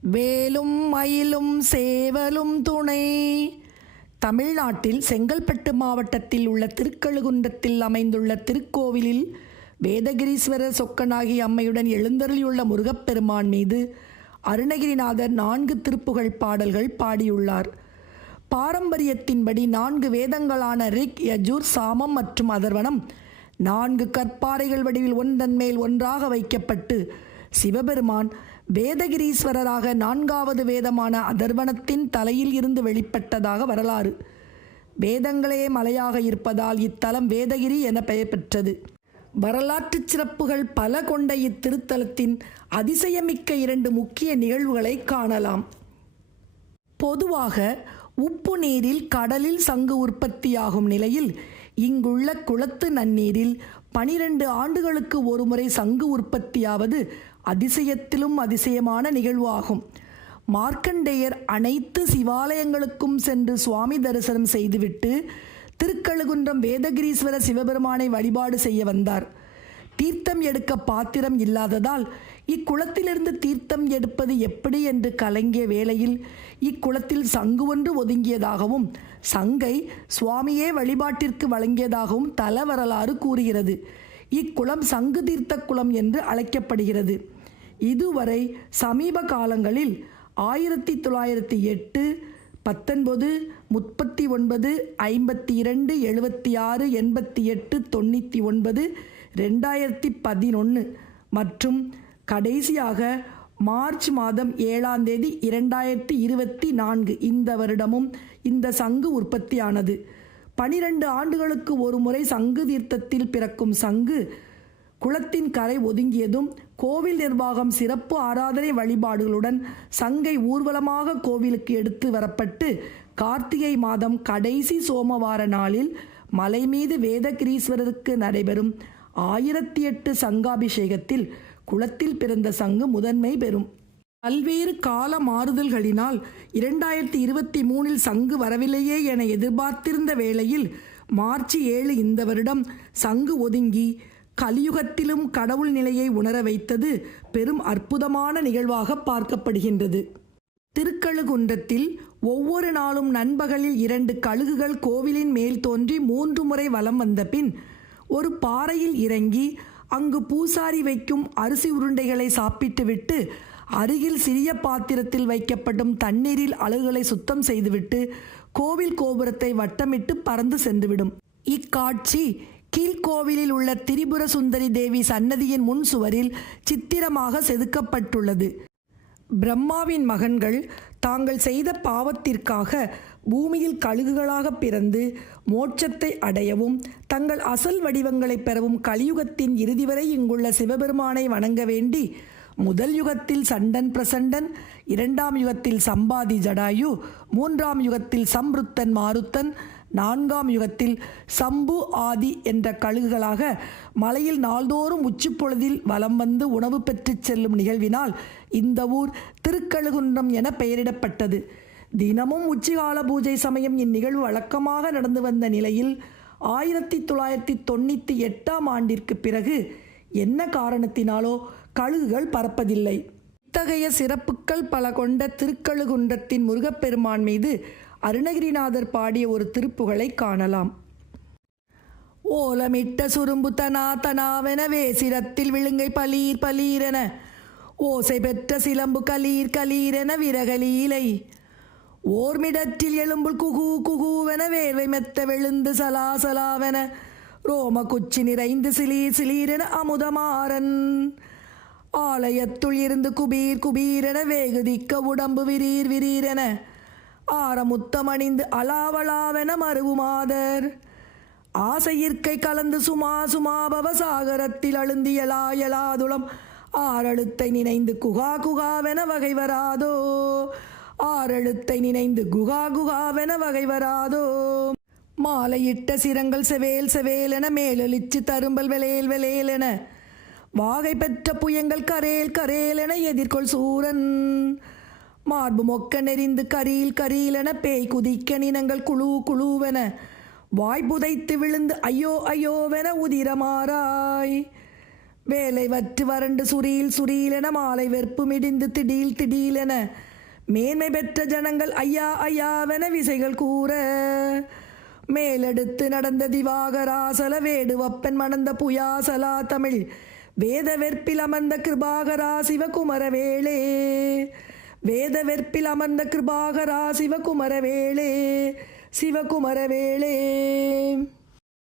வேலும் மயிலும் சேவலும் துணை. தமிழ்நாட்டில் செங்கல்பட்டு மாவட்டத்தில் உள்ள திருக்கழுகுன்றத்தில் அமைந்துள்ள திருக்கோவிலில் வேதகிரீஸ்வரர் சொக்கனாகி அம்மையுடன் எழுந்தருளியுள்ள முருகப்பெருமான் மீது அருணகிரிநாதர் நான்கு திருப்புகழ் பாடல்கள் பாடியுள்ளார். பாரம்பரியத்தின்படி நான்கு வேதங்களான ரிக் யஜூர் சாமம் மற்றும் அதர்வனம் நான்கு கற்பாறைகள் வடிவில் ஒன்றன் மேல் ஒன்றாக வைக்கப்பட்டு சிவபெருமான் வேதகிரீஸ்வரராக நான்காவது வேதமான அதர்வனத்தின் தலையில் இருந்து வெளிப்பட்டதாக வரலாறு. வேதங்களே மலையாக இருப்பதால் இத்தலம் வேதகிரி என பெயர் பெற்றது. வரலாற்று சிறப்புகள் பல கொண்ட இத்திருத்தலத்தின் அதிசயமிக்க இரண்டு முக்கிய நிகழ்வுகளை காணலாம். பொதுவாக உப்பு நீரில் கடலில் சங்கு உற்பத்தியாகும் நிலையில் இங்குள்ள குளத்து நன்னீரில் பனிரெண்டு ஆண்டுகளுக்கு ஒருமுறை சங்கு உற்பத்தியாவது அதிசயத்திலும் அதிசயமான நிகழ்வாகும். மார்க்கண்டேயர் அனைத்து சிவாலயங்களுக்கும் சென்று சுவாமி தரிசனம் செய்துவிட்டு திருக்கழுகுன்றம் வேதகிரீஸ்வர சிவபெருமானை வழிபாடு செய்ய வந்தார். தீர்த்தம் எடுக்க பாத்திரம் இல்லாததால் இக்குளத்திலிருந்து தீர்த்தம் எடுப்பது எப்படி என்று கலங்கிய வேளையில் இக்குளத்தில் சங்கு ஒன்று ஒதுங்கியதாகவும் சங்கை சுவாமியே வழிபாட்டிற்கு வழங்கியதாகவும் தல வரலாறு கூறுகிறது. இக்குளம் சங்கு தீர்த்த குளம் என்று அழைக்கப்படுகிறது. இதுவரை சமீப காலங்களில் ஆயிரத்தி தொள்ளாயிரத்தி எட்டு பத்தொன்பது முப்பத்தி ஒன்பது ஐம்பத்தி இரண்டு எழுபத்தி ஆறு எண்பத்தி எட்டு தொண்ணூற்றி ஒன்பது ரெண்டாயிரத்தி பதினொன்று மற்றும் கடைசியாக மார்ச் மாதம் ஏழாம் தேதி இரண்டாயிரத்தி இருபத்தி நான்கு இந்த வருடமும் இந்த சங்கு உற்பத்தியானது. பனிரெண்டு ஆண்டுகளுக்கு ஒரு முறை சங்கு தீர்த்தத்தில் பிறக்கும் சங்கு குளத்தின் கரை ஒதுங்கியதும் கோவில் நிர்வாகம் சிறப்பு ஆராதனை வழிபாடுகளுடன் சங்கை ஊர்வலமாக கோவிலுக்கு எடுத்து வரப்பட்டு கார்த்திகை மாதம் கடைசி சோமவார நாளில் மலை மீது வேதகிரீஸ்வரருக்கு நடைபெறும் ஆயிரத்தி எட்டு சங்காபிஷேகத்தில் குளத்தில் பிறந்த சங்கு முதன்மை பெறும். பல்வேறு கால மாறுதல்களினால் இரண்டாயிரத்தி இருபத்தி மூணில் சங்கு வரவில்லையே என எதிர்பார்த்திருந்த வேளையில் மார்ச் ஏழு இந்த வருடம் சங்கு ஒதுங்கி கலியுகத்திலும் கடவுள் நிலையை உணர வைத்தது பெரும் அற்புதமான நிகழ்வாக பார்க்கப்படுகின்றது. திருக்கழுகுன்றத்தில் ஒவ்வொரு நாளும் நண்பகலில் இரண்டு கழுகுகள் கோவிலின் மேல் தோன்றி மூன்று முறை வலம் வந்த பின் ஒரு பாறையில் இறங்கி அங்கு பூசாரி வைக்கும் அரிசி உருண்டைகளை சாப்பிட்டுவிட்டு அருகில் சிறிய பாத்திரத்தில் வைக்கப்படும் தண்ணீரில் அழுகுகளை சுத்தம் செய்துவிட்டு கோவில் கோபுரத்தை வட்டமிட்டு பறந்து சென்றுவிடும். இக்காட்சி கீழ்கோவிலில் உள்ள திரிபுர சுந்தரி தேவி சன்னதியின் முன் சுவரில் சித்திரமாக செதுக்கப்பட்டுள்ளது. பிரம்மாவின் மகன்கள் தாங்கள் செய்த பாவத்திற்காக பூமியில் கழுகுகளாக பிறந்து மோட்சத்தை அடையவும் தங்கள் அசல் வடிவங்களை பெறவும் கலியுகத்தின் இறுதி வரை இங்குள்ள சிவபெருமானை வணங்க வேண்டி முதல் யுகத்தில் சண்டன் பிரசண்டன் இரண்டாம் யுகத்தில் சம்பாதி ஜடாயு மூன்றாம் யுகத்தில் சம்ருத்தன் மாருத்தன் நான்காம் யுகத்தில் சம்பு ஆதி என்ற கழுகுகளாக மலையில் நாள்தோறும் உச்சிப்பொழுதில் வலம் வந்து உணவு பெற்றுச் செல்லும் நிகழ்வினால் இந்த ஊர் திருக்கழுகுன்றம் என பெயரிடப்பட்டது. தினமும் உச்சிகால பூஜை சமயம் இந்நிகழ்வு வழக்கமாக நடந்து வந்த நிலையில் ஆயிரத்தி தொள்ளாயிரத்தி தொண்ணூற்றி எட்டாம் ஆண்டிற்கு பிறகு என்ன காரணத்தினாலோ கழுகுகள் பறப்பதில்லை இத்தகைய சிறப்புகள் பல கொண்ட திருக்கழுகுன்றத்தின் முருகப்பெருமான் மீது அருணகிரிநாதர் பாடிய ஒரு திருப்புகளை காணலாம். ஓலமிட்ட சுரும்பு தனா தனாவெனவே சிரத்தில் விழுங்கை பலீர் பலீரென. ஓசை பெற்ற சிலம்பு கலீர் கலீரென விரகலீலை ஓர்மிடற்றில் எலும்புல் குகு குகூவென வேர்வை மெத்த விழுந்து சலாசலாவென ரோம குச்சி நிறைந்து சிலீர் சிலீரென அமுதமாறன். ஆலயத்துள் இருந்து குபீர் குபீரென வேகுதிக்க உடம்பு விரீர் விரீரென. ஆரமுத்தமணிந்து அலாவலாவென மருவுமாதர். ஆசையிற்கை கலந்து சுமா சுமாபவ சாகரத்தில் அழுந்தியலா எலாதுளம் நினைந்து குகா குகாவென வகை வராதோ ஆறழுத்தை நினைந்து குகா குகாவென வகை வராதோ மாலையிட்ட சிரங்கள் செவேல் செவேலென மேலெளிச்சு தரும்பல் வெளேல் வெளேலென வாகை பெற்ற புயங்கள் கரேல் கரேலென எதிர்கொள் சூரன். மார்பு மொக்க நெறிந்து கரியில் கரியிலென பேய் குதிக்க நினங்கள் குழு குழுவென வாய் புதைத்து விழுந்து ஐயோ ஐயோவென உதிரமாறாய் வேலை வற்று வறண்டு சுரியில் சுரியிலென மாலை வெறுப்பு மிடிந்து திடீல் திடீலென மேன்மை பெற்ற ஜனங்கள் ஐயா ஐயாவென விசைகள் கூற மேலெடுத்து நடந்த திவாகராசல வேடுவப்பன் மணந்த புயாசலா தமிழ் வேத வெற்பில் அமர்ந்த கிருபாகரா சிவகுமரவேளே வேதவெற்பில் அமர்ந்த கிருபாகரா சிவகுமரவேளே சிவகுமரவேளே